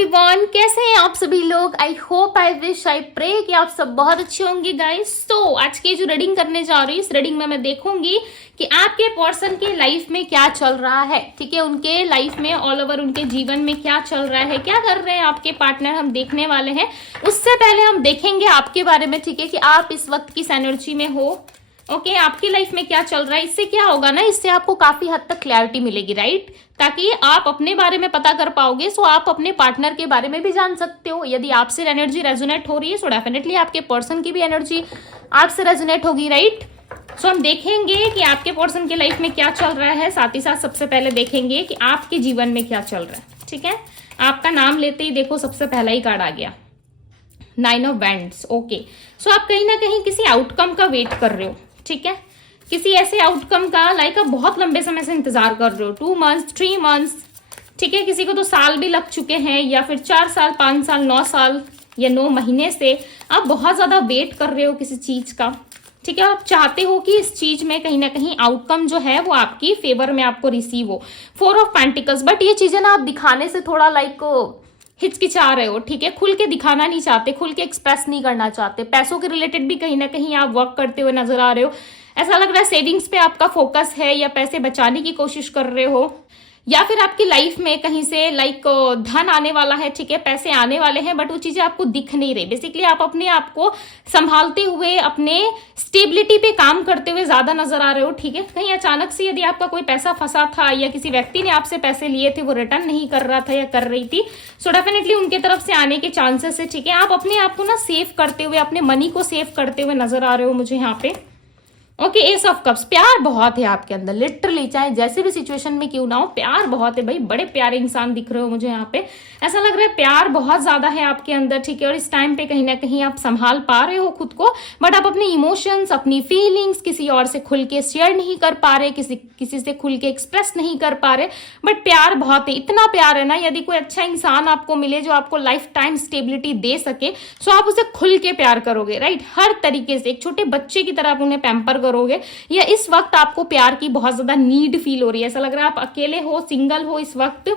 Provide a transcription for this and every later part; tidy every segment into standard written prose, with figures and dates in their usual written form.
Everyone, कैसे हैं आप सभी लोग। I hope, I wish, I pray कि आप सब बहुत अच्छे होंगे गाइस। तो आज की जो रीडिंग करने जा रही हूँ, इस रीडिंग में मैं देखूंगी कि आपके पर्सन के लाइफ में क्या चल रहा है। ठीक है, उनके लाइफ में ऑल ओवर उनके जीवन में क्या चल रहा है, क्या कर रहे हैं आपके पार्टनर, हम देखने वाले हैं। उससे पहले हम देखेंगे आपके बारे में, ठीक है, कि आप इस वक्त किस एनर्जी में हो। ओके, आपकी लाइफ में क्या चल रहा है। इससे क्या होगा ना, इससे आपको काफी हद तक क्लैरिटी मिलेगी, राइट, ताकि आप अपने बारे में पता कर पाओगे। सो आप अपने पार्टनर के बारे में भी जान सकते हो। यदि आपसे एनर्जी रेजोनेट हो रही है, सो डेफिनेटली आपके पर्सन की भी एनर्जी आपसे रेजोनेट होगी, राइट। सो हम देखेंगे कि आपके पर्सन के लाइफ में क्या चल रहा है, साथ ही साथ सबसे पहले देखेंगे कि आपके जीवन में क्या चल रहा है। ठीक है, आपका नाम लेते ही देखो सबसे पहला ही कार्ड आ गया, 9 ऑफ वैंड्स। ओके, सो आप कहीं ना कहीं किसी आउटकम का वेट कर रहे हो। ठीक है, किसी ऐसे आउटकम का लाइक आप बहुत लंबे समय से इंतजार कर रहे हो, 2 मंथ्स 3 मंथ्स। ठीक है, किसी को तो साल भी लग चुके हैं, या फिर 4 साल 5 साल 9 साल या 9 महीने से आप बहुत ज्यादा वेट कर रहे हो किसी चीज का। ठीक है, आप चाहते हो कि इस चीज में कहीं ना कहीं आउटकम जो है वो आपकी फेवर में आपको रिसीव हो। 4 ऑफ पेंटिकल्स, बट ये चीजें ना आप दिखाने से थोड़ा लाइक हिचकिचा रहे हो। ठीक है, खुल के दिखाना नहीं चाहते, खुल के एक्सप्रेस नहीं करना चाहते। पैसों के रिलेटेड भी कहीं ना कहीं आप वर्क करते हुए नजर आ रहे हो। ऐसा लग रहा है सेविंग्स पे आपका फोकस है, या पैसे बचाने की कोशिश कर रहे हो, या फिर आपकी लाइफ में कहीं से लाइक धन आने वाला है। ठीक है, पैसे आने वाले हैं, बट वो चीजें आपको दिख नहीं रही। बेसिकली आप अपने आप को संभालते हुए, अपने स्टेबिलिटी पे काम करते हुए ज्यादा नजर आ रहे हो। ठीक है, कहीं अचानक से यदि आपका कोई पैसा फंसा था, या किसी व्यक्ति ने आपसे पैसे लिए थे, वो रिटर्न नहीं कर रहा था या कर रही थी, सो डेफिनेटली उनके तरफ से आने के चांसेस है। ठीक है, आप अपने आप को ना सेव करते हुए, अपने मनी को सेव करते हुए नजर आ रहे हो मुझे यहाँ पे। ओके, एस ऑफ कप्स, प्यार बहुत है आपके अंदर, लिटरली, चाहे जैसे भी सिचुएशन में क्यों ना हो, प्यार बहुत है भाई। बड़े प्यारे इंसान दिख रहे हो मुझे यहाँ पे, ऐसा लग रहा है प्यार बहुत ज्यादा है आपके अंदर। ठीक है, और इस टाइम पे कहीं ना कहीं आप संभाल पा रहे हो खुद को, बट आप अपने इमोशंस, अपनी फीलिंग्स किसी और से खुल के शेयर नहीं कर पा रहे, किसी से खुल के एक्सप्रेस नहीं कर पा रहे, बट प्यार बहुत है। इतना प्यार है ना, यदि कोई अच्छा इंसान आपको मिले जो आपको लाइफ टाइम स्टेबिलिटी दे सके, सो आप उसे खुल के प्यार करोगे, राइट, हर तरीके से। एक छोटे बच्चे की तरह आप उन्हें पैम्पर करोगे। या इस वक्त आपको प्यार की बहुत ज्यादा नीड फील हो रही है, ऐसा लग रहा है आप अकेले हो, सिंगल हो इस वक्त,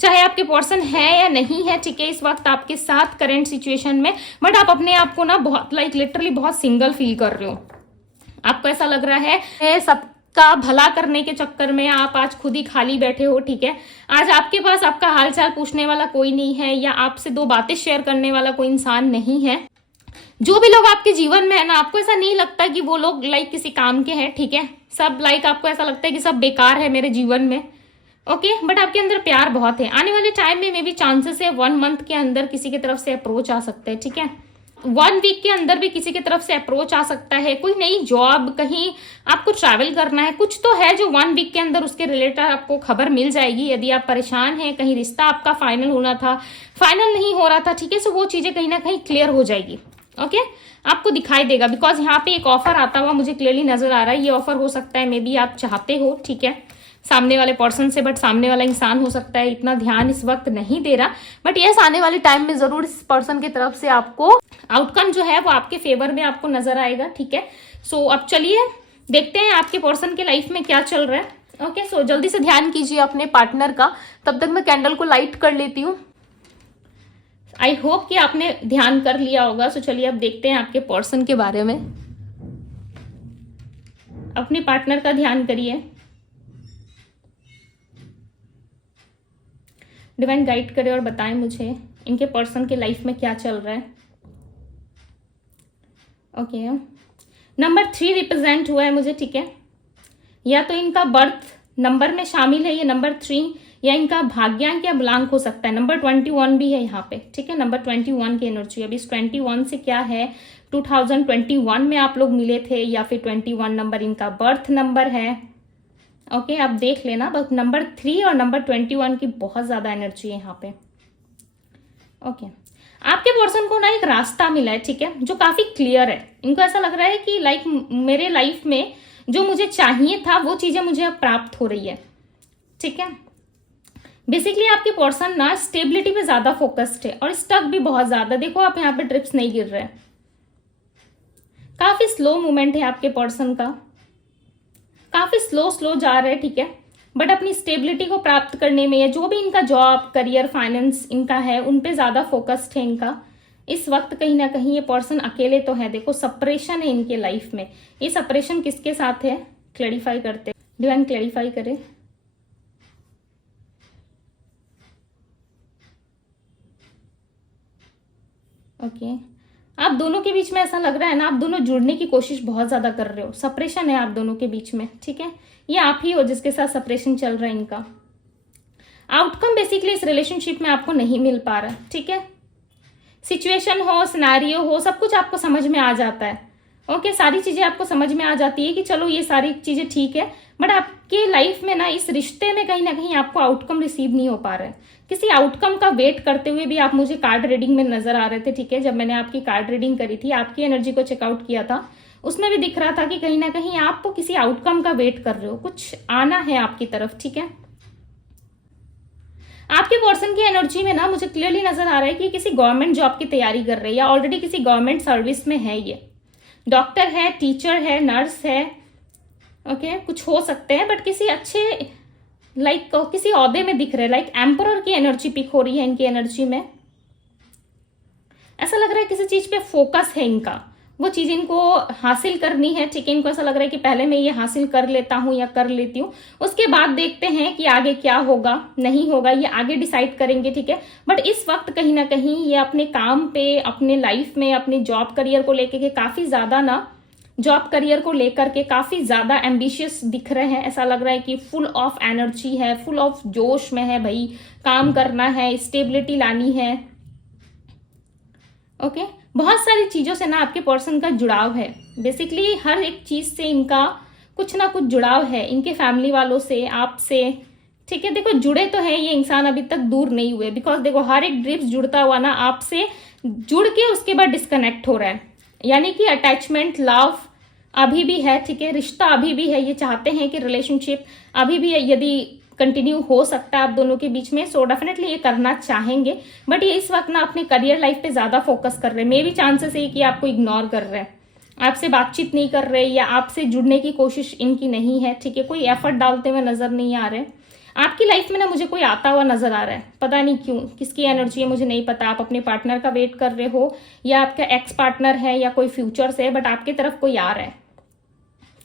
चाहे आपके पर्सन है या नहीं है। ठीक है, इस वक्त आपके साथ करंट सिचुएशन में, बट आप अपने आप को ना बहुत लाइक लिटरली बहुत सिंगल फील कर रहे हो। आपको ऐसा लग रहा है सबका भला करने के चक्कर में आप आज खुद ही खाली बैठे हो। ठीक है, आज आपके पास आपका हालचाल पूछने वाला कोई नहीं है, या आपसे 2 बातें शेयर करने वाला कोई इंसान नहीं है। जो भी लोग आपके जीवन में है ना, आपको ऐसा नहीं लगता कि वो लोग लाइक किसी काम के हैं। ठीक है, सब लाइक आपको ऐसा लगता है कि सब बेकार है मेरे जीवन में। ओके, बट आपके अंदर प्यार बहुत है। आने वाले टाइम में मे भी चांसेस है 1 मंथ के अंदर किसी की तरफ से अप्रोच आ सकता है। ठीक है, 1 वीक के अंदर भी किसी की तरफ से अप्रोच आ सकता है। कोई नई जॉब, कहीं आपको ट्रैवल करना है, कुछ तो है जो 1 वीक के अंदर उसके रिलेटेड आपको खबर मिल जाएगी। यदि आप परेशान हैं, कहीं रिश्ता आपका फाइनल होना था, फाइनल नहीं हो रहा था, ठीक है, सो वो चीजें कहीं ना कहीं क्लियर हो जाएगी। ओके, आपको दिखाई देगा, बिकॉज यहाँ पे एक ऑफर आता हुआ मुझे क्लियरली नजर आ रहा है। ये ऑफर हो सकता है मे बी आप चाहते हो, ठीक है, सामने वाले पर्सन से, बट सामने वाला इंसान हो सकता है इतना ध्यान इस वक्त नहीं दे रहा, बट यस आने वाले टाइम में जरूर इस पर्सन की तरफ से आपको आउटकम जो है वो आपके फेवर में आपको नजर आएगा। ठीक है, सो अब चलिए देखते हैं आपके पर्सन के लाइफ में क्या चल रहा है। ओके, सो जल्दी से ध्यान कीजिए अपने पार्टनर का, तब तक मैं कैंडल को लाइट कर लेती हूँ। आई होप कि आपने ध्यान कर लिया होगा। सो चलिए अब देखते हैं आपके पर्सन के बारे में। अपने पार्टनर का ध्यान करिए, डिवाइन गाइड करे और बताएं मुझे इनके पर्सन के लाइफ में क्या चल रहा है। ओके, नंबर 3 रिप्रेजेंट हुआ है मुझे। ठीक है, या तो इनका बर्थ नंबर में शामिल है ये नंबर 3, या इनका भाग्यांक या बुलांक हो सकता है। नंबर 21 भी है यहाँ पे। ठीक है, नंबर 21 की एनर्जी। अभी इस 21 से क्या है, 2021 में आप लोग मिले थे, या फिर 21 नंबर इनका बर्थ नंबर है। ओके, आप देख लेना, बस नंबर 3 और नंबर 21 की बहुत ज्यादा एनर्जी है यहाँ पे। ओके, आपके पर्सन को ना एक रास्ता मिला है, ठीक है, जो काफी क्लियर है। इनको ऐसा लग रहा है कि लाइक मेरे लाइफ में जो मुझे चाहिए था वो चीजें मुझे अब प्राप्त हो रही है। ठीक है, बेसिकली आपके पर्सन ना स्टेबिलिटी पे ज्यादा फोकस्ड है, और स्टक भी बहुत ज्यादा। देखो आप यहाँ पे ट्रिप्स नहीं गिर रहे हैं, काफी स्लो मूवमेंट है आपके पर्सन का, काफी स्लो जा रहे हैं। ठीक है, बट अपनी स्टेबिलिटी को प्राप्त करने में या जो भी इनका जॉब करियर फाइनेंस इनका है उन पे ज़्यादा फोकस्ड है इनका। इस वक्त कहीं ना कहीं ये पर्सन अकेले तो है, देखो सेपरेशन है इनके लाइफ में। ये सेपरेशन किसके साथ है, क्लैरिफाई करते, डिवाइन क्लैरिफाई करे। ओके आप दोनों के बीच में ऐसा लग रहा है ना, आप दोनों जुड़ने की कोशिश बहुत ज्यादा कर रहे हो, सेपरेशन है आप दोनों के बीच में, ठीक है। ये आप ही हो जिसके साथ सेपरेशन चल रहा है इनका। आउटकम बेसिकली इस रिलेशनशिप में आपको नहीं मिल पा रहा, ठीक है। सिचुएशन हो, सिनेरियो हो, सब कुछ आपको समझ में आ जाता है। ओके सारी चीजें आपको समझ में आ जाती है कि चलो ये सारी चीजें ठीक है, बट आपके लाइफ में ना इस रिश्ते में कहीं ना कहीं आपको आउटकम रिसीव नहीं हो पा रहा है। किसी आउटकम का वेट करते हुए भी आप मुझे कार्ड रीडिंग में नजर आ रहे थे, ठीक है। जब मैंने आपकी कार्ड रीडिंग करी थी, आपकी एनर्जी को चेकआउट किया था, उसमें भी दिख रहा था कि कहीं ना कहीं आप किसी आउटकम का वेट कर रहे हो, कुछ आना है आपकी तरफ, ठीक है। आपके पर्सन की एनर्जी में ना मुझे क्लियरली नजर आ रहा है कि किसी गवर्नमेंट जॉब की तैयारी कर रहे हैं या ऑलरेडी किसी गवर्नमेंट सर्विस में है। ये डॉक्टर है, टीचर है, नर्स है, ओके कुछ हो सकते हैं, बट किसी अच्छे किसी ओहदे में दिख रहे हैं। लाइक एम्परर की एनर्जी पिक हो रही है इनकी एनर्जी में। ऐसा लग रहा है किसी चीज पे फोकस है इनका, वो चीज इनको हासिल करनी है, ठीक है। इनको ऐसा लग रहा है कि पहले मैं ये हासिल कर लेता हूं या कर लेती हूँ, उसके बाद देखते हैं कि आगे क्या होगा नहीं होगा, ये आगे डिसाइड करेंगे, ठीक है। बट इस वक्त कहीं ना कहीं ये अपने काम पे, अपने लाइफ में, अपने जॉब करियर को लेकर के काफी ज्यादा ना, जॉब करियर को लेकर के काफी ज्यादा एम्बिशियस दिख रहे हैं। ऐसा लग रहा है कि फुल ऑफ एनर्जी है, फुल ऑफ जोश में है, भाई काम करना है, स्टेबिलिटी लानी है, ओके बहुत सारी चीजों से ना आपके पर्सन का जुड़ाव है। बेसिकली हर एक चीज से इनका कुछ ना कुछ जुड़ाव है, इनके फैमिली वालों से, आपसे, ठीक है। देखो जुड़े तो है ये इंसान, अभी तक दूर नहीं हुए, बिकॉज देखो हर एक ड्रिप्स जुड़ता हुआ ना आपसे जुड़ के उसके बाद डिस्कनेक्ट हो रहा है, यानी कि अटैचमेंट लव अभी भी है, ठीक है। रिश्ता अभी भी है, ये चाहते हैं कि रिलेशनशिप अभी भी है, यदि कंटिन्यू हो सकता है आप दोनों के बीच में, सो डेफिनेटली ये करना चाहेंगे। बट ये इस वक्त ना अपने करियर लाइफ पे ज्यादा फोकस कर रहे हैं। मे भी चांसेस है कि आपको इग्नोर कर रहे हैं, आपसे बातचीत नहीं कर रहे, या आपसे जुड़ने की कोशिश इनकी नहीं है, ठीक है। कोई एफर्ट डालते हुए नजर नहीं आ रहे। आपकी लाइफ में ना मुझे कोई आता हुआ नजर आ रहा है, पता नहीं क्यों, किसकी एनर्जी है मुझे नहीं पता। आप अपने पार्टनर का वेट कर रहे हो, या आपका एक्स पार्टनर है, या कोई फ्यूचर से, बट आपकी तरफ कोई आ रहा है,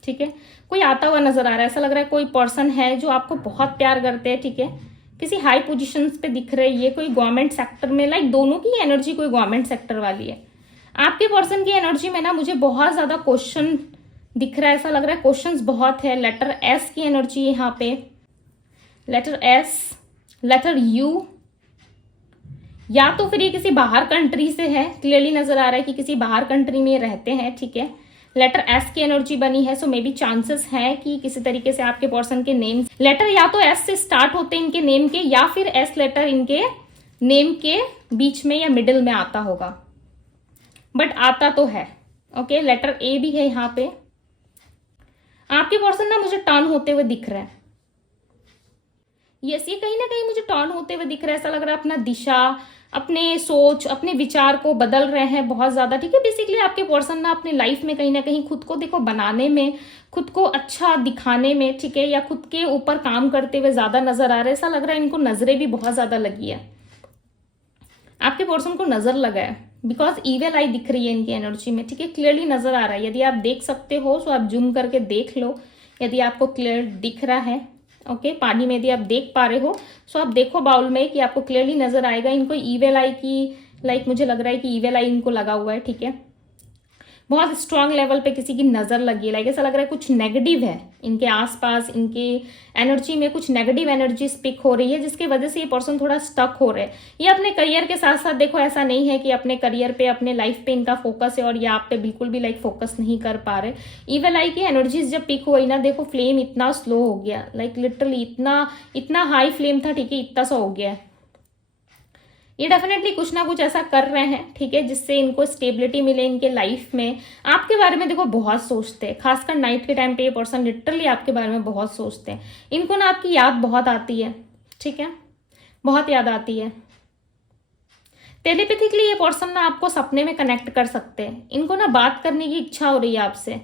ठीक है। कोई आता हुआ नजर आ रहा है। ऐसा लग रहा है कोई पर्सन है जो आपको बहुत प्यार करते हैं, ठीक है। किसी हाई पोजीशंस पे दिख रहे हैं ये, कोई गवर्नमेंट सेक्टर में, लाइक दोनों की एनर्जी कोई गवर्नमेंट सेक्टर वाली है। आपके पर्सन की एनर्जी में ना मुझे बहुत ज्यादा क्वेश्चन दिख रहा है। ऐसा लग रहा है क्वेश्चंस बहुत है। लेटर एस की एनर्जी यहाँ पे, लेटर एस, लेटर यू, या तो फिर ये किसी बाहर कंट्री से है, क्लियरली नजर आ रहा है कि किसी बाहर कंट्री में रहते हैं, ठीक है। लेटर एस की एनर्जी बनी है, सो मे बी चांसेस है कि किसी तरीके से आपके पर्सन के नेम लेटर या तो एस से स्टार्ट होते हैं इनके नेम के, या फिर एस लेटर इनके नेम के बीच में या मिडिल में आता होगा, बट आता तो है, ओके। लेटर ए भी है यहाँ पे। आपके पर्सन ना मुझे टर्न होते हुए दिख रहे हैं, यस ये कहीं ना कहीं मुझे टर्न होते हुए दिख रहा है। ऐसा लग रहा है अपना दिशा, अपने सोच, अपने विचार को बदल रहे हैं बहुत ज्यादा, ठीक है। बेसिकली आपके पर्सन ना अपने लाइफ में कहीं ना कहीं खुद को देखो बनाने में, खुद को अच्छा दिखाने में, ठीक है, या खुद के ऊपर काम करते हुए ज्यादा नजर आ रहे हैं। ऐसा लग रहा है इनको नजरें भी बहुत ज्यादा लगी है, आपके पर्सन को नजर लगा है, बिकॉज ईविल आई दिख रही है इनकी एनर्जी में, ठीक है। क्लियरली नजर आ रहा है, यदि आप देख सकते हो तो आप जूम करके देख लो, यदि आपको क्लियर दिख रहा है, ओके। पानी में यदि आप देख पा रहे हो सो आप देखो बाउल में कि आपको क्लियरली नजर आएगा। इनको ईविल आई की, लाइक मुझे लग रहा है कि ईविल आई इनको लगा हुआ है, ठीक है। बहुत स्ट्रांग लेवल पे किसी की नजर लगी है, लाइक ऐसा लग रहा है कुछ नेगेटिव है इनके आसपास, इनके एनर्जी में कुछ नेगेटिव एनर्जी स्पिक हो रही है, जिसकी वजह से ये पर्सन थोड़ा स्टक हो रहे हैं। ये अपने करियर के साथ साथ देखो ऐसा नहीं है कि अपने करियर पे, अपने लाइफ पे इनका फोकस है और ये आप पे बिल्कुल भी लाइक फोकस नहीं कर पा रहे। ईविल आई की एनर्जीज जब पिक हुई ना, देखो फ्लेम इतना स्लो हो गया, लाइक लिटरली इतना हाई फ्लेम था, ठीक है, इतना सा हो गया है। ये डेफिनेटली कुछ ना कुछ ऐसा कर रहे हैं, ठीक है, जिससे इनको स्टेबिलिटी मिले इनके लाइफ में। आपके बारे में देखो बहुत सोचते हैं, खासकर नाइट के टाइम पे ये पर्सन लिटरली आपके बारे में बहुत सोचते हैं। इनको ना आपकी याद बहुत आती है, ठीक है, बहुत याद आती है। टेलीपैथिकली ये पर्सन ना आपको सपने में कनेक्ट कर सकते हैं। इनको ना बात करने की इच्छा हो रही है आपसे,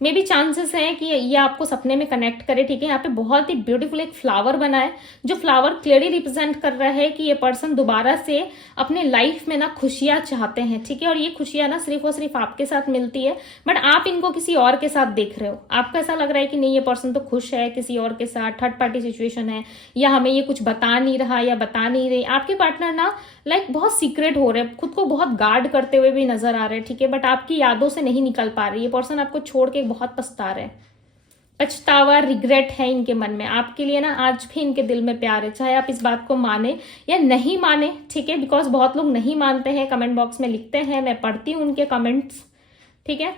मे भी चांसेस हैं कि ये आपको सपने में कनेक्ट करे, ठीक है। यहाँ पे बहुत ही ब्यूटीफुल एक फ्लावर बना है, जो फ्लावर क्लियरली रिप्रेजेंट कर रहा है कि ये पर्सन दोबारा से अपने लाइफ में ना खुशियां चाहते हैं, ठीक है। और ये खुशियां ना सिर्फ और सिर्फ आपके साथ मिलती है, बट आप इनको किसी और के साथ देख रहे हो। आपको ऐसा लग रहा है कि नहीं, ये पर्सन तो खुश है किसी और के साथ, थर्ड पार्टी सिचुएशन है, या हमें ये कुछ बता नहीं रहा या बता नहीं रही। आपके पार्टनर ना बहुत सीक्रेट हो रहे हैं, खुद को बहुत गार्ड करते हुए भी नजर आ रहे हैं, ठीक है। बट आपकी यादों से नहीं निकल पा रही। ये पर्सन आपको छोड़ के बहुत पछता रहे हैं, पछतावा, रिग्रेट है इनके मन में आपके लिए ना। आज भी इनके दिल में प्यार है, चाहे आप इस बात को माने या नहीं माने, ठीक है। बिकॉज बहुत लोग नहीं मानते हैं, कमेंट बॉक्स में लिखते हैं, मैं पढ़ती हूँ उनके कमेंट्स, ठीक है।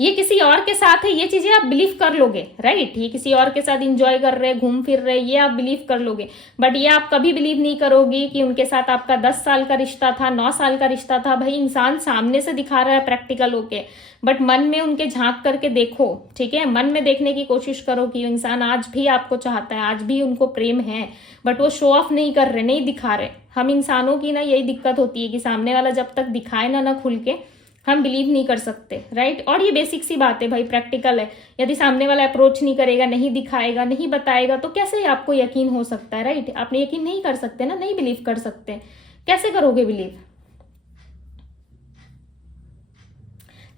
ये किसी और के साथ है, ये चीजें आप बिलीव कर लोगे, राइट। ये किसी और के साथ इंजॉय कर रहे, घूम फिर रहे, ये आप बिलीव कर लोगे। बट ये आप कभी बिलीव नहीं करोगे कि उनके साथ आपका 10 साल का रिश्ता था, 9 साल का रिश्ता था। भाई इंसान सामने से दिखा रहा है प्रैक्टिकल होके, बट मन में उनके झांक करके देखो, ठीक है। मन में देखने की कोशिश करो कि इंसान आज भी आपको चाहता है, आज भी उनको प्रेम है, बट वो शो ऑफ नहीं कर रहे, नहीं दिखा रहे। हम इंसानों की ना यही दिक्कत होती है कि सामने वाला जब तक दिखाए ना खुल के, हम बिलीव नहीं कर सकते, राइट। और ये बेसिक सी बात है भाई, प्रैक्टिकल है। यदि सामने वाला अप्रोच नहीं करेगा, नहीं दिखाएगा, नहीं बताएगा, तो कैसे आपको यकीन हो सकता है, राइट। आप यकीन नहीं कर सकते ना, नहीं बिलीव कर सकते, कैसे करोगे बिलीव।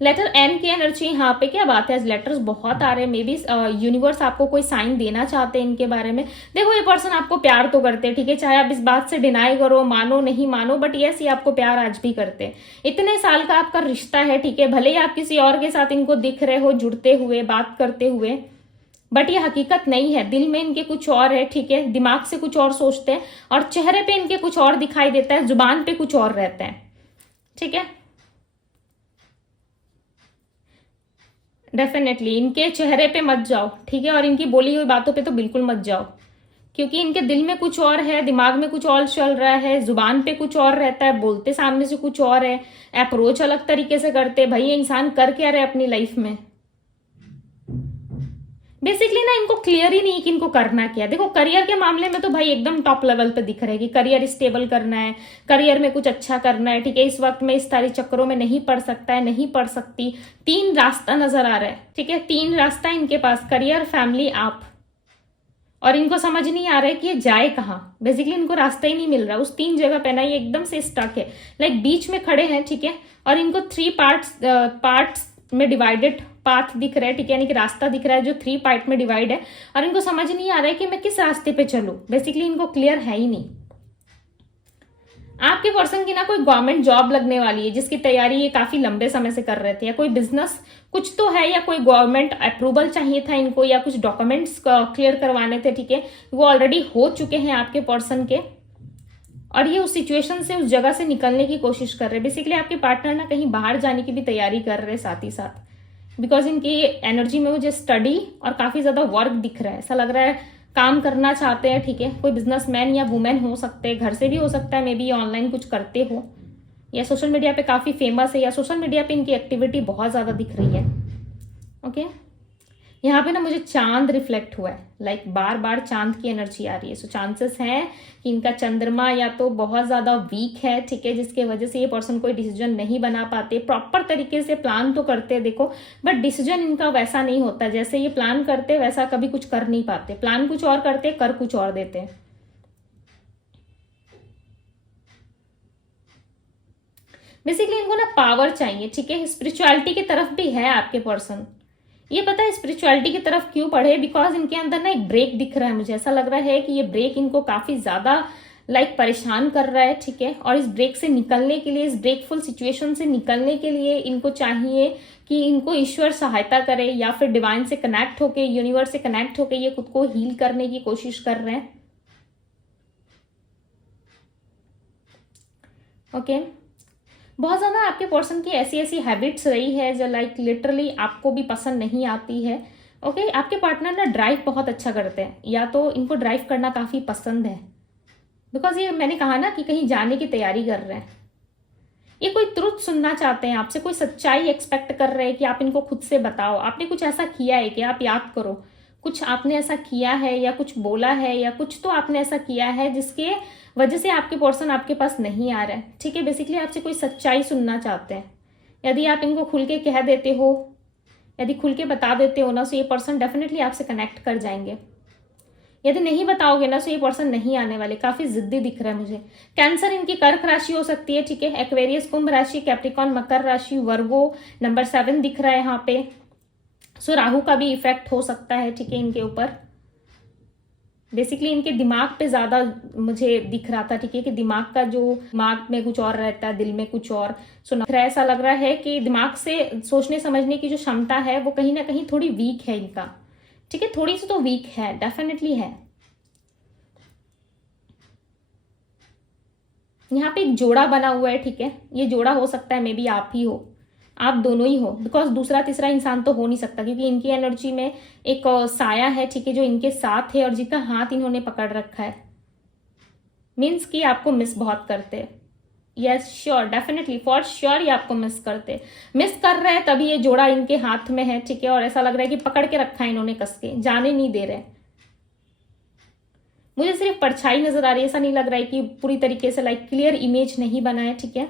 लेटर एन की एनर्जी यहाँ पे क्या बात है, लेटर्स बहुत आ रहे हैं। मे बी यूनिवर्स आपको कोई साइन देना चाहते हैं इनके बारे में। देखो ये पर्सन आपको प्यार तो करते हैं, ठीक है, चाहे आप इस बात से डिनाई करो, मानो नहीं मानो, बट यस ये आपको प्यार आज भी करते हैं। इतने साल का आपका रिश्ता है, ठीक है। भले ही आप किसी और के साथ इनको दिख रहे हो, जुड़ते हुए, बात करते हुए, बट ये हकीकत नहीं है। दिल में इनके कुछ और है, ठीक है। दिमाग से कुछ और सोचते हैं और चेहरे पे इनके कुछ और दिखाई देता है, जुबान पे कुछ और रहता है, ठीक है। डेफिनेटली इनके चेहरे पे मत जाओ, ठीक है, और इनकी बोली हुई बातों पे तो बिल्कुल मत जाओ, क्योंकि इनके दिल में कुछ और है, दिमाग में कुछ और चल रहा है, जुबान पे कुछ और रहता है, बोलते सामने से कुछ और है, अप्रोच अलग तरीके से करते। भाई ये इंसान कर क्या रहे अपनी लाइफ में, बेसिकली ना इनको क्लियर ही नहीं कि इनको करना क्या है। देखो करियर के मामले में तो भाई एकदम टॉप लेवल पे दिख रहा है कि करियर स्टेबल करना है, करियर में कुछ अच्छा करना है, ठीक है। इस वक्त में इस सारे चक्करों में नहीं पड़ सकता है, नहीं पड़ सकती। 3 रास्ता नजर आ रहा है, ठीक है। 3 रास्ता इनके पास, करियर, फैमिली, आप। और इनको समझ नहीं आ रहा है कि ये जाए कहाँ। बेसिकली इनको रास्ता ही नहीं मिल रहा, उस 3 जगह पे ना ये एकदम से स्टक है, बीच में खड़े हैं, ठीक है। और इनको 3 पार्ट्स में डिवाइडेड पाथ दिख रहा है, ठीक है, यानी कि रास्ता दिख रहा है जो 3 पार्ट में डिवाइड है, और इनको समझ नहीं आ रहा है कि मैं किस रास्ते पे चलूं। बेसिकली इनको क्लियर है ही नहीं। आपके पर्सन की ना कोई गवर्नमेंट जॉब लगने वाली है, जिसकी तैयारी ये काफी लंबे समय से कर रहे थे, या कोई बिजनेस कुछ तो है, या कोई गवर्नमेंट अप्रूवल चाहिए था इनको, या कुछ डॉक्यूमेंट्स क्लियर करवाने थे, ठीक है। वो ऑलरेडी हो चुके हैं आपके पर्सन के, और ये उस सिचुएशन से, उस जगह से निकलने की कोशिश कर रहे हैं। बेसिकली आपके पार्टनर ना कहीं बाहर जाने की भी तैयारी कर रहे हैं साथ ही साथ, बिकॉज इनकी एनर्जी में मुझे स्टडी और काफी ज्यादा वर्क दिख रहा है। ऐसा लग रहा है काम करना चाहते हैं, ठीक है। कोई बिजनेसमैन या वुमेन हो सकते हैं, घर से भी हो सकता है, मे बी ऑनलाइन कुछ करते हो, या सोशल मीडिया पे काफी फेमस है, या सोशल मीडिया पे इनकी एक्टिविटी बहुत ज्यादा दिख रही है, ओके। यहाँ पे ना मुझे चांद रिफ्लेक्ट हुआ है, बार बार चांद की एनर्जी आ रही है। सो चांसेस हैं कि इनका चंद्रमा या तो बहुत ज्यादा वीक है, ठीक है, जिसके वजह से ये पर्सन कोई डिसीजन नहीं बना पाते। प्रॉपर तरीके से प्लान तो करते हैं देखो, बट डिसीजन इनका वैसा नहीं होता। जैसे ये प्लान करते वैसा कभी कुछ कर नहीं पाते। प्लान कुछ और करते, कर कुछ और देते। बेसिकली इनको ना पावर चाहिए, ठीक है। स्पिरिचुअलिटी की तरफ भी है आपके पर्सन। ये पता है स्पिरिचुअलिटी की तरफ क्यों पढ़े, बिकॉज इनके अंदर ना एक ब्रेक दिख रहा है। मुझे ऐसा लग रहा है कि ये ब्रेक इनको काफी ज्यादा परेशान कर रहा है, ठीक है। और इस ब्रेक से निकलने के लिए, इस ब्रेकफुल सिचुएशन से निकलने के लिए इनको चाहिए कि इनको ईश्वर सहायता करे, या फिर डिवाइन से कनेक्ट होके, यूनिवर्स से कनेक्ट होके ये खुद को हील करने की कोशिश कर रहे हैं, ओके। बहुत ज्यादा आपके पर्सन की ऐसी ऐसी हैबिट्स रही है जो लिटरली आपको भी पसंद नहीं आती है, ओके। आपके पार्टनर ना ड्राइव बहुत अच्छा करते हैं, या तो इनको ड्राइव करना काफी पसंद है, बिकॉज ये मैंने कहा ना कि कहीं जाने की तैयारी कर रहे हैं। ये कोई ट्रुथ सुनना चाहते हैं आपसे, कोई सच्चाई एक्सपेक्ट कर रहे हैं कि आप इनको खुद से बताओ। आपने कुछ ऐसा किया है कि आप याद करो, कुछ आपने ऐसा किया है, या कुछ बोला है, या कुछ तो आपने ऐसा किया है जिसके वजह से आपके पर्सन आपके पास नहीं आ रहा है, ठीक है। बेसिकली आपसे कोई सच्चाई सुनना चाहते हैं यदि आप इनको खुल के कह देते हो, यदि खुल के बता देते हो ना, तो ये पर्सन डेफिनेटली आपसे कनेक्ट कर जाएंगे। यदि नहीं बताओगे ना, तो ये पर्सन नहीं आने वाले, काफी जिद्दी दिख रहा है मुझे। कैंसर इनकी कर्क राशि हो सकती है, ठीक है। एक्वेरियस कुंभ राशि, कैप्रिकॉन मकर राशि, वर्गो नंबर 7 दिख रहा है यहाँ पे। सो राहु का भी इफेक्ट हो सकता है, ठीक है, इनके ऊपर। बेसिकली इनके दिमाग पे ज्यादा मुझे दिख रहा था, ठीक है, कि दिमाग में कुछ और रहता है, दिल में कुछ और। सो ऐसा लग रहा है कि दिमाग से सोचने समझने की जो क्षमता है वो कहीं ना कहीं थोड़ी वीक है इनका, ठीक है, थोड़ी सी तो वीक है, डेफिनेटली है। यहाँ पे एक जोड़ा बना हुआ है, ठीक है। ये जोड़ा हो सकता है मे बी आप ही हो, आप दोनों ही हो, बिकॉज दूसरा तीसरा इंसान तो हो नहीं सकता, क्योंकि इनकी एनर्जी में एक साया है, ठीक है, जो इनके साथ है और जिसका हाथ इन्होंने पकड़ रखा है। मीन्स कि आपको मिस बहुत करते, yes sure, definitely for sure ये आपको मिस कर रहे हैं, तभी ये जोड़ा इनके हाथ में है, ठीक है। और ऐसा लग रहा है कि पकड़ के रखा है इन्होंने कस के, जाने नहीं दे रहे। मुझे सिर्फ परछाई नजर आ रही है, ऐसा नहीं लग रहा है कि पूरी तरीके से लाइक क्लियर इमेज नहीं बना है, ठीक है।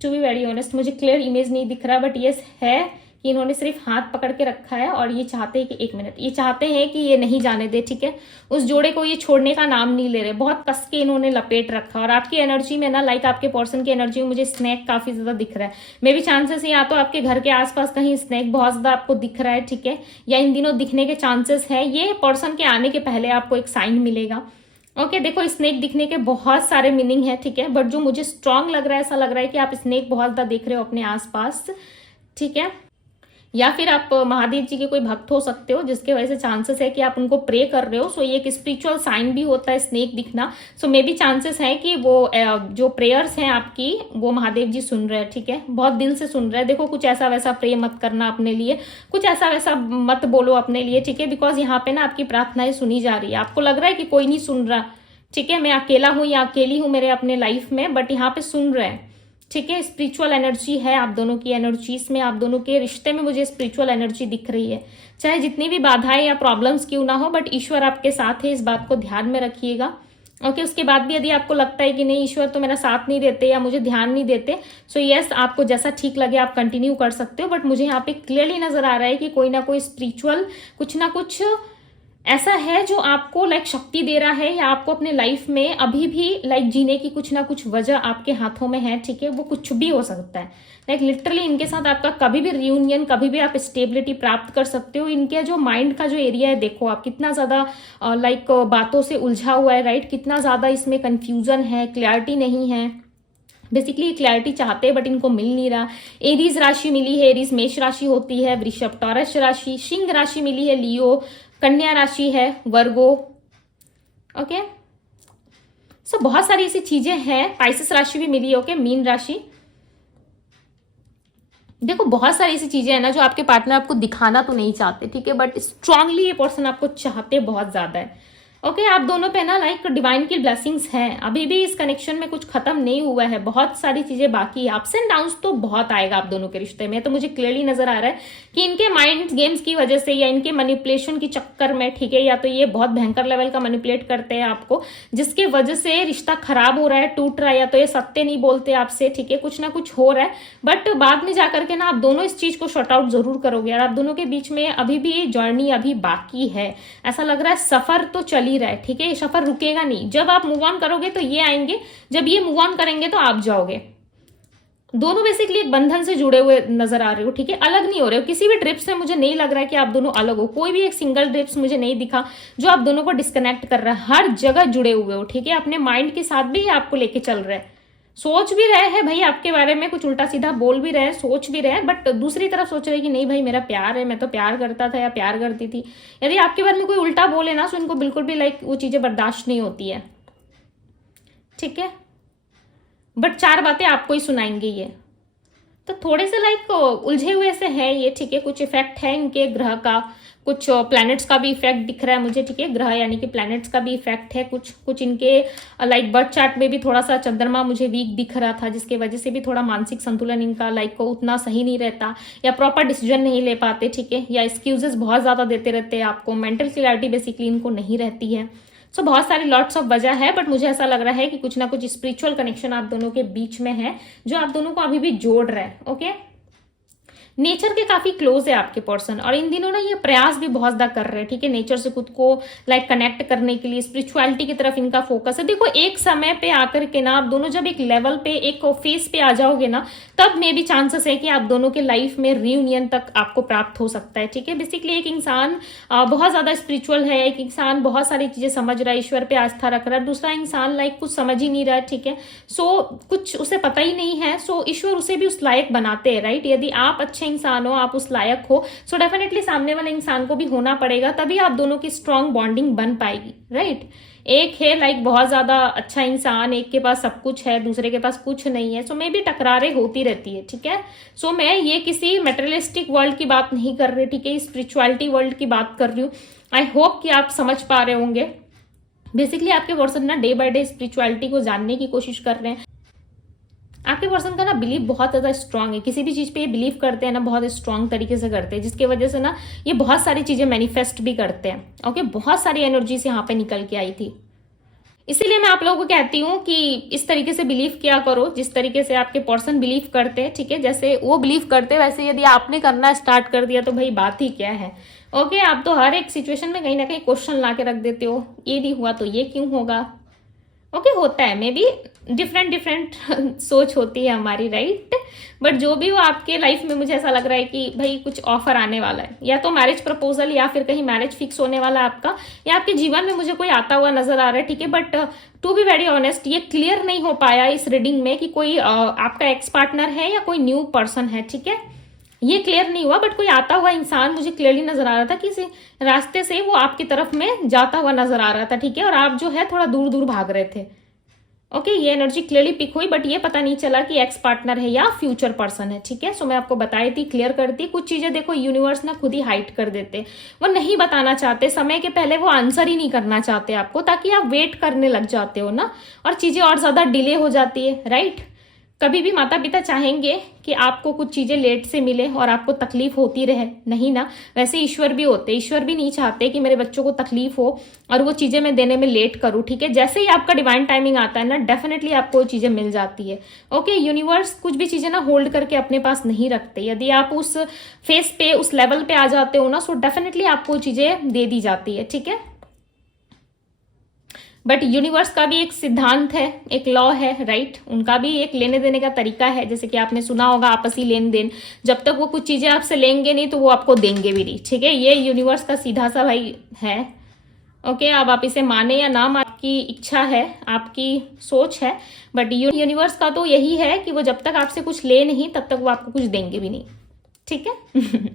टू बी वेरी ऑनेस्ट मुझे क्लियर इमेज नहीं दिख रहा, बट यस है कि इन्होंने सिर्फ हाथ पकड़ के रखा है और ये चाहते हैं कि एक मिनट, ये चाहते हैं कि ये नहीं जाने दे, ठीक है। उस जोड़े को ये छोड़ने का नाम नहीं ले रहे, बहुत कस के इन्होंने लपेट रखा। और आपकी एनर्जी में ना, लाइक आपके पर्सन की एनर्जी में मुझे स्नैक काफी ज्यादा दिख रहा है। मे भी चांसेस या तो आपके घर के आसपास कहीं स्नैक बहुत ज्यादा आपको दिख रहा है, ठीक है, या इन दिनों दिखने के चांसेस है। ये पर्सन के आने के पहले आपको एक साइन मिलेगा। ओके देखो स्नेक दिखने के बहुत सारे मीनिंग है, ठीक है, बट जो मुझे स्ट्रांग लग रहा है, ऐसा लग रहा है कि आप स्नेक बहुत ज्यादा देख रहे हो अपने आसपास, ठीक है। या फिर आप महादेव जी के कोई भक्त हो सकते हो, जिसके वजह से चांसेस है कि आप उनको प्रे कर रहे हो। सो ये एक स्पिरिचुअल साइन भी होता है स्नेक दिखना। सो मे बी चांसेस है कि वो जो प्रेयर्स हैं आपकी, वो महादेव जी सुन रहे हैं, ठीक है, बहुत दिल से सुन रहे हैं। देखो कुछ ऐसा वैसा प्रे मत करना अपने लिए, कुछ ऐसा वैसा मत बोलो अपने लिए, ठीक है, बिकॉज यहाँ पे ना आपकी प्रार्थनाएं सुनी जा रही है। आपको लग रहा है कि कोई नहीं सुन रहा, ठीक है, मैं अकेला हूं या अकेली हूं मेरे अपने लाइफ में, बट यहाँ पे सुन रहे हैं, ठीक है। स्पिरिचुअल एनर्जी है आप दोनों की एनर्जीज में, आप दोनों के रिश्ते में मुझे स्पिरिचुअल एनर्जी दिख रही है। चाहे जितनी भी बाधाएं या प्रॉब्लम्स क्यों ना हो, बट ईश्वर आपके साथ है, इस बात को ध्यान में रखिएगा। ओके उसके बाद भी यदि आपको लगता है कि नहीं ईश्वर तो मेरा साथ नहीं देते या मुझे ध्यान नहीं देते, सो यस आपको जैसा ठीक लगे आप कंटिन्यू कर सकते हो। बट मुझे यहाँ पे क्लियरली नजर आ रहा है कि कोई ना कोई स्पिरिचुअल कुछ ना कुछ ऐसा है जो आपको लाइक शक्ति दे रहा है, या आपको अपने लाइफ में अभी भी लाइक जीने की कुछ ना कुछ वजह आपके हाथों में है, ठीक है। वो कुछ भी हो सकता है, लाइक लिटरली इनके साथ आपका कभी भी रियूनियन, कभी भी आप स्टेबिलिटी प्राप्त कर सकते हो। इनके जो माइंड का जो एरिया है, देखो आप कितना ज्यादा लाइक बातों से उलझा हुआ है, राइट, कितना ज्यादा इसमें कंफ्यूजन है, क्लैरिटी नहीं है। बेसिकली क्लैरिटी चाहते हैं बट इनको मिल नहीं रहा। एरीज राशि मिली है, एरीज मेष राशि होती है, वृषभ टॉरस राशि, सिंह राशि मिली है, लियो कन्या राशि है, वर्गो। ओके सो बहुत सारी ऐसी चीजें हैं। पाइसेस राशि भी मिली है, ओके, मीन राशि। देखो बहुत सारी ऐसी चीजें हैं ना जो आपके पार्टनर आपको दिखाना तो नहीं चाहते, ठीक है, बट स्ट्रांगली ये पर्सन आपको चाहते बहुत ज्यादा है। ओके आप दोनों पे ना लाइक डिवाइन की ब्लेसिंग्स हैं, अभी भी इस कनेक्शन में कुछ खत्म नहीं हुआ है, बहुत सारी चीजें बाकी है। अप्स एंड डाउन्स तो बहुत आएगा आप दोनों के रिश्ते में, तो मुझे क्लियरली नजर आ रहा है कि इनके माइंड गेम्स की वजह से या इनके मैनिपुलेशन के चक्कर में, ठीक है, या तो ये बहुत भयंकर लेवल का मैनिपुलेट करते हैं आपको, जिसके वजह से रिश्ता खराब हो रहा है, टूट रहा है, या तो ये सत्य नहीं बोलते आपसे, ठीक है, कुछ ना कुछ हो रहा है। बट बाद में जाकर के ना आप दोनों इस चीज को शॉर्ट आउट जरूर करोगे, और आप दोनों के बीच में अभी भी जर्नी अभी बाकी है। ऐसा लग रहा है सफर तो चल ही रहा है, ठीक है, सफर रुकेगा नहीं। जब आप मूव ऑन करोगे तो ये आएंगे, जब ये मूव ऑन करेंगे तो आप जाओगे। दोनों बेसिकली एक बंधन से जुड़े हुए नजर आ रहे हो, ठीक है, अलग नहीं हो रहे हो किसी भी ट्रिप से। मुझे नहीं लग रहा है कि आप दोनों अलग हो, कोई भी एक सिंगल ट्रिप्स मुझे नहीं दिखा जो आप दोनों को डिस्कनेक्ट कर रहा है। हर जगह जुड़े हुए हो, ठीक है, अपने माइंड के साथ भी आपको लेके चल रहे हैं, सोच भी रहे हैं भाई आपके बारे में, कुछ उल्टा सीधा बोल भी रहे हैं, सोच भी रहे हैं, बट दूसरी तरफ सोच रहे हैं कि नहीं भाई मेरा प्यार है, मैं तो प्यार करता था या प्यार करती थी। यदि आपके बारे में कोई उल्टा बोले ना, तो इनको बिल्कुल भी लाइक वो चीजें बर्दाश्त नहीं होती है, ठीक है, बट 4 बातें आपको ही सुनाएंगे ये। तो थोड़े से लाइक उलझे हुए से है ये, ठीक है, कुछ इफेक्ट है इनके ग्रह का, कुछ प्लैनेट्स का भी इफेक्ट दिख रहा है मुझे, ठीक है, ग्रह यानी कि प्लैनेट्स का भी इफेक्ट है, कुछ इनके लाइक बर्थ चार्ट में भी थोड़ा सा चंद्रमा मुझे वीक दिख रहा था, जिसके वजह से भी थोड़ा मानसिक संतुलन इनका लाइक को उतना सही नहीं रहता, या प्रॉपर डिसीजन नहीं ले पाते, ठीक है, या एक्सक्यूजेस बहुत ज्यादा देते रहते हैं आपको, मेंटल क्लैरिटी बेसिकली इनको नहीं रहती है। सो बहुत सारी लॉट्स ऑफ वजह है, बट मुझे ऐसा लग रहा है कि कुछ ना कुछ स्पिरिचुअल कनेक्शन आप दोनों के बीच में है जो आप दोनों को अभी भी जोड़ रहा है। ओके नेचर के काफी क्लोज है आपके पर्सन, और इन दिनों ना ये प्रयास भी बहुत ज्यादा कर रहे हैं, ठीक है, नेचर से खुद को लाइक कनेक्ट करने के लिए, स्पिरिचुअलिटी की तरफ इनका फोकस है। देखो एक समय पे आकर के ना आप दोनों जब एक लेवल पे, एक फेस पे आ जाओगे ना, तब मे भी चांसेस है कि आप दोनों के लाइफ में रियूनियन तक आपको प्राप्त हो सकता है, ठीक है। बेसिकली एक इंसान बहुत ज्यादा स्पिरिचुअल है, एक इंसान बहुत सारी चीजें समझ रहा है, ईश्वर पे आस्था रख रहा है, दूसरा इंसान लाइक कुछ समझ ही नहीं रहा है, ठीक है। सो कुछ उसे पता ही नहीं है, सो ईश्वर उसे भी उस लायक बनाते हैं, राइट। यदि आप अच्छे इंसान हो, आप उस लायक हो, सो डेफिनेटली सामने वाले इंसान को भी होना पड़ेगा, तभी आप दोनों की स्ट्रॉन्ग बॉन्डिंग बन पाएगी, राइट। एक है लाइक बहुत ज्यादा अच्छा इंसान, एक के पास सब कुछ है, दूसरे के पास कुछ नहीं है, सो मे भी टकरारें होती रहती है, ठीक है। सो मैं ये किसी मेटेरियलिस्टिक वर्ल्ड की बात नहीं कर रही, ठीक है, स्पिरिचुअलिटी वर्ल्ड की बात कर रही हूँ। आई होप कि आप समझ पा रहे होंगे। बेसिकली आपके पर्सन ना डे बाय डे स्पिरिचुअलिटी को जानने की कोशिश कर रहे हैं। आपके पर्सन का ना बिलीव बहुत ज्यादा स्ट्रांग है, किसी भी चीज पे ये बिलीव करते हैं ना, बहुत स्ट्रांग तरीके से करते हैं, जिसकी वजह से ना ये बहुत सारी चीजें मैनिफेस्ट भी करते हैं। ओके, बहुत सारी एनर्जीज यहाँ पे निकल के आई थी, इसीलिए मैं आप लोगों को कहती हूँ कि इस तरीके से बिलीव किया करो जिस तरीके से आपके पर्सन बिलीव करते हैं, ठीक है। जैसे वो बिलीव करते हैं वैसे यदि आपने करना स्टार्ट कर दिया तो भाई बात ही क्या है। ओके, आप तो हर एक सिचुएशन में कहीं ना कहीं क्वेश्चन ला के रख देते हो, ये नहीं हुआ तो ये क्यों होगा। ओके, होता है, मे बी डिफरेंट सोच होती है हमारी, राइट। बट जो भी हो आपके लाइफ में मुझे ऐसा लग रहा है कि भाई कुछ ऑफर आने वाला है, या तो मैरिज प्रपोजल, या फिर कहीं मैरिज फिक्स होने वाला है आपका, या आपके जीवन में मुझे कोई आता हुआ नजर आ रहा है, ठीक है। But to be very honest, ये क्लियर नहीं हो पाया इस रीडिंग में कि कोई आपका एक्स पार्टनर है या कोई न्यू पर्सन है, ठीक है। ये क्लियर नहीं हुआ, बट कोई आता हुआ इंसान मुझे क्लियरली नजर आ रहा था, किसी रास्ते से वो आपकी तरफ में जाता हुआ नजर आ रहा था, ठीक है, और आप जो है थोड़ा दूर दूर भाग रहे थे। ओके, ये एनर्जी क्लियरली पिक हुई, बट ये पता नहीं चला कि एक्स पार्टनर है या फ्यूचर पर्सन है, ठीक है। सो मैं आपको बताई थी, क्लियर करती। कुछ चीजें देखो यूनिवर्स ना खुद ही हाइड कर देते, वो नहीं बताना चाहते, समय के पहले वो आंसर ही नहीं करना चाहते आपको, ताकि आप वेट करने लग जाते हो ना, और चीजें और ज्यादा डिले हो जाती है, राइट। कभी भी माता पिता चाहेंगे कि आपको कुछ चीजें लेट से मिले और आपको तकलीफ होती रहे, नहीं ना। वैसे ईश्वर भी होते, ईश्वर भी नहीं चाहते कि मेरे बच्चों को तकलीफ हो और वो चीजें मैं देने में लेट करूं, ठीक है। जैसे ही आपका डिवाइन टाइमिंग आता है ना, डेफिनेटली आपको वो चीजें मिल जाती है। ओके, यूनिवर्स कुछ भी चीजें ना होल्ड करके अपने पास नहीं रखते, यदि आप उस फेस पे, उस लेवल पे आ जाते हो ना, सो डेफिनेटली आपको चीजें दे दी जाती है, ठीक है। बट यूनिवर्स का भी एक सिद्धांत है, एक लॉ है, राइट। उनका भी एक लेने देने का तरीका है, जैसे कि आपने सुना होगा आपसी लेन देन, जब तक वो कुछ चीजें आपसे लेंगे नहीं तो वो आपको देंगे भी नहीं, ठीक है। ये यूनिवर्स का सीधा सा भाई है। ओके, अब आप इसे माने या ना, आपकी इच्छा है, आपकी सोच है, बट यूनिवर्स का तो यही है कि वो जब तक आपसे कुछ ले नहीं तब तक वो आपको कुछ देंगे भी नहीं, ठीक है।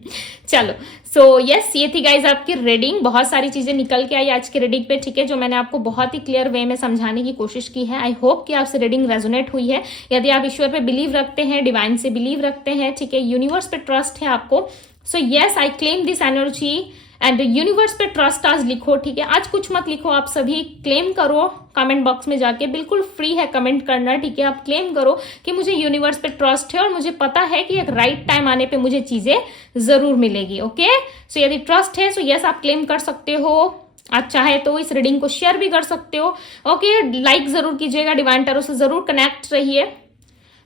चलो, सो यस, ये थी गाइज आपकी रीडिंग। बहुत सारी चीजें निकल के आई आज की रीडिंग पे, ठीक है, जो मैंने आपको बहुत ही क्लियर वे में समझाने की कोशिश की है। आई होप कि आपसे रीडिंग रेजोनेट हुई है। यदि आप ईश्वर पे बिलीव रखते हैं, डिवाइन से बिलीव रखते हैं, ठीक है, यूनिवर्स पे ट्रस्ट है आपको, so yes, I claim this energy and universe पे ट्रस्ट आज लिखो, ठीक है। आज कुछ मत लिखो, आप सभी क्लेम करो कमेंट बॉक्स में जाके, बिल्कुल फ्री है कमेंट करना, ठीक है। आप क्लेम करो कि मुझे यूनिवर्स पे ट्रस्ट है और मुझे पता है कि एक राइट टाइम आने पे मुझे चीजें जरूर मिलेगी। ओके, सो यदि ट्रस्ट है, सो यस आप क्लेम कर सकते हो। आप चाहे तो इस रीडिंग को शेयर भी कर सकते हो। ओके, लाइक जरूर कीजिएगा, डिवाइन टैरो से जरूर कनेक्ट रहिए।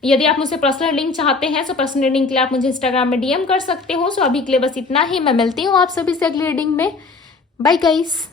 यदि आप मुझसे पर्सनल रीडिंग चाहते हैं, सो पर्सनल रीडिंग के लिए आप मुझे इंस्टाग्राम में डीएम कर सकते हो। सो अभी के लिए बस इतना ही, मैं मिलती हूँ आप सभी से अगली रीडिंग में। Bye guys.